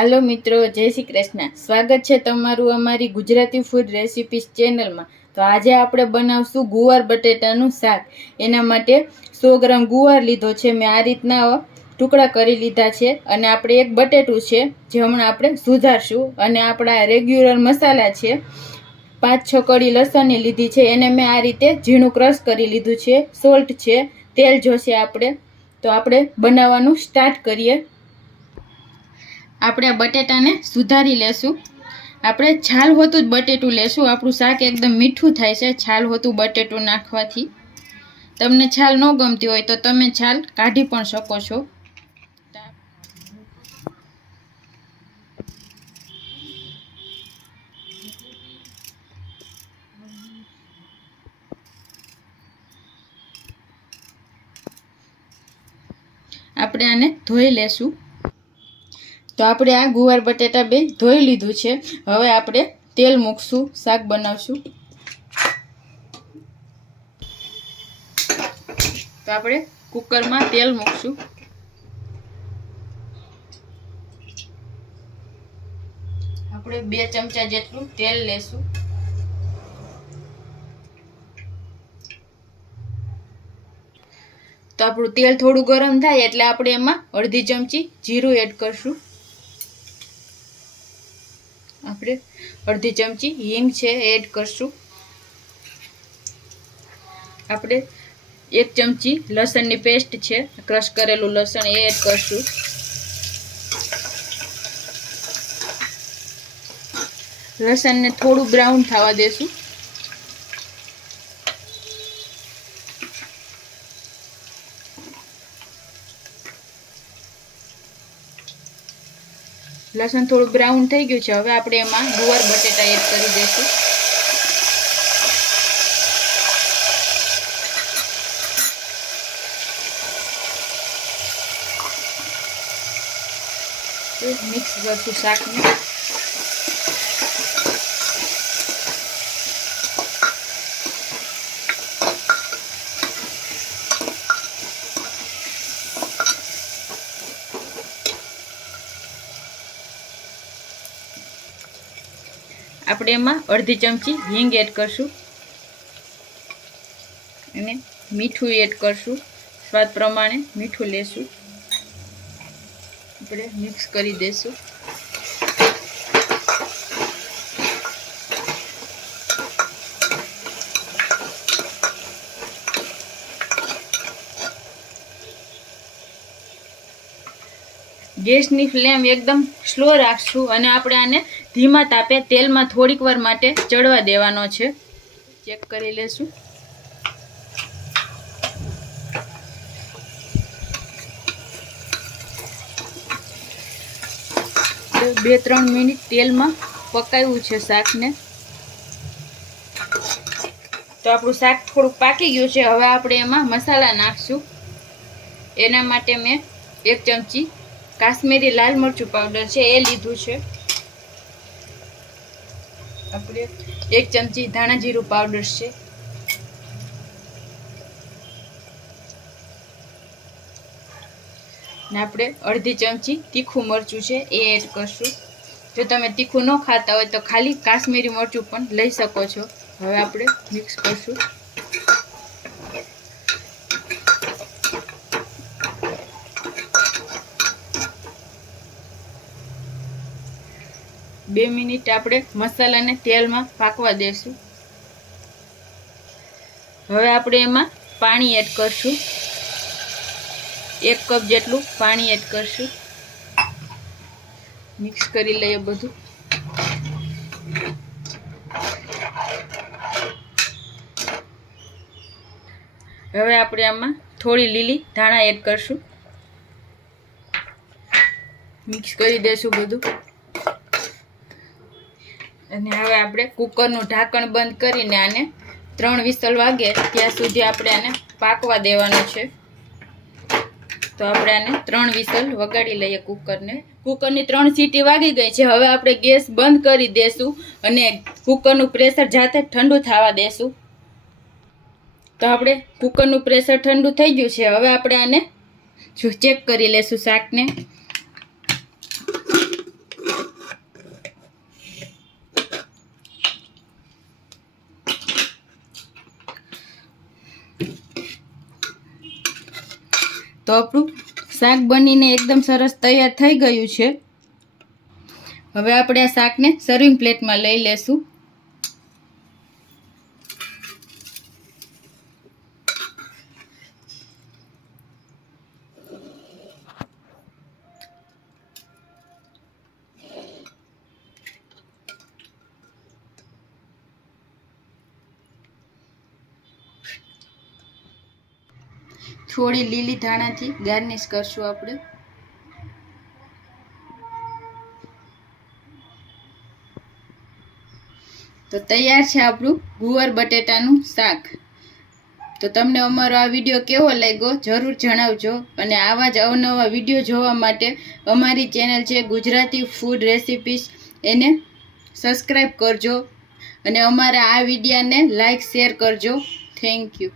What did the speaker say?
હાલો મિત્રો, જય શ્રી કૃષ્ણ. સ્વાગત છે તમારું અમારી ગુજરાતી ફૂડ રેસિપીસ ચેનલમાં. તો આજે આપણે બનાવશું ગુવાર બટેટાનું શાક. એના માટે 100 ગ્રામ ગુવાર લીધો છે. મેં આ રીતના ટુકડા કરી લીધા છે. અને આપણે એક બટેટું છે જે હમણાં આપણે સુધારશું. અને આપણા રેગ્યુલર મસાલા છે, 5-6 કળી લસણની લીધી છે, એને મેં આ રીતે ઝીણું ક્રશ કરી લીધું છે. સોલ્ટ છે, તેલ જોશે આપણે. તો આપણે બનાવવાનું સ્ટાર્ટ કરીએ. આપણે બટેટાને સુધારી લેશું. આપણે છાલ હોતું જ બટેટું લેશું. આપણું શાક એકદમ મીઠું થાય છે છાલ હોતું બટેટું નાખવાથી. તમને છાલ ન ગમતી હોય તો તમે છાલ કાઢી પણ શકો છો. આપણે આને ધોઈ લેશું. તો આપણે આ ગુવાર બટેટા બે ધોઈ લીધું છે. હવે આપણે તેલ મૂકશું, શાક બનાવશું. તો આપણે કુકરમાં તેલ મૂકશું. આપણે 2 ચમચા જેટલું તેલ લેશું. તો આપણું તેલ થોડું ગરમ થાય એટલે આપણે એમાં અડધી ચમચી જીરું એડ કરશું. આપણે અડધી ચમચી હિંગ છે એડ કરશું. આપણે 1 ચમચી લસણની પેસ્ટ છે, ક્રશ કરેલું લસણ એ એડ કરશું. લસણને થોડું બ્રાઉન થવા દેશું. લસણ થોડું બ્રાઉન થઈ ગયું છે. હવે આપણે એમાં ગુવાર બટેટા એડ કરી દઈશું. મિક્સ કરશું શાકને. આપણે એમાં અડધી ચમચી હિંગ એડ કરશું અને મીઠું એડ કરશું. સ્વાદ પ્રમાણે મીઠું લેશું. આપણે મિક્સ કરી દઈશું. ગેસની ફ્લેમ એકદમ સ્લો રાખશું અને આપણે આને ધીમા તાપે તેલમાં થોડીક વાર માટે ચડવા દેવાનો છે. ચેક કરી લેશું. 2-3 મિનિટ તેલમાં પકાવ્યું છે શાકને. તો આપણું શાક થોડુંક પાકી ગયું છે. હવે આપણે એમાં મસાલા નાખશું. એના માટે મેં 1 ચમચી કાશ્મીરી લાલ મરચું પાવડર છે એ લીધું છે. આપણે 1 ચમચી ધાણા જીરું પાવડર છે. ને આપણે અડધી ચમચી તીખું મરચું છે એ એડ કરશું. જો તમે તીખું ન ખાતા હોય તો ખાલી કાશ્મીરી મરચું પણ લઈ શકો છો. હવે આપણે મિક્સ કરશું. બે મિનિટ આપણે મસાલાને તેલમાં પાકવા દેશું. હવે આપણે એમાં પાણી એડ કરશું. 1 કપ જેટલું પાણી એડ કરશું. મિક્સ કરી લઈએ બધું. હવે આપણે આમાં થોડી લીલી ધાણા એડ કરશું. મિક્સ કરી દઈશું બધું. અને હવે આપણે કુકરનું ઢાંકણ બંધ કરીને આને 3 વિસલ વાગે ત્યાં સુધી આપણે આને પાકવા દેવાનું છે. તો આપણે આને 3 વિસલ વગાડી લઈએ કુકરને. કુકરની 3 સીટી વાગી ગઈ છે. હવે આપણે ગેસ બંધ કરી દેશું અને કુકરનું પ્રેશર જાતે ઠંડુ થવા દેશું. તો આપણે કુકરનું પ્રેશર ઠંડુ થઈ ગયું છે. હવે આપણે આને ચેક કરી લેશું શાકને. તો આપણું શાક બનીને એકદમ સરસ તૈયાર થઈ ગયું છે. હવે આપણે આ શાકને સર્વિંગ પ્લેટમાં લઈ લેશું. થોડી લીલી ધાણાથી ગાર્નિશ કરશું આપણે. તો તૈયાર છે આપણું ગુવાર બટેટાનું શાક. તો તમને અમારો આ વિડીયો કેવો લાગ્યો જરૂર જણાવજો. અને આવા જ અવનવા વિડીયો જોવા માટે અમારી ચેનલ છે ગુજરાતી ફૂડ રેસિપીસ, એને સબસ્ક્રાઈબ કરજો અને અમારા આ વિડીયોને લાઈક શેર કરજો. Thank you.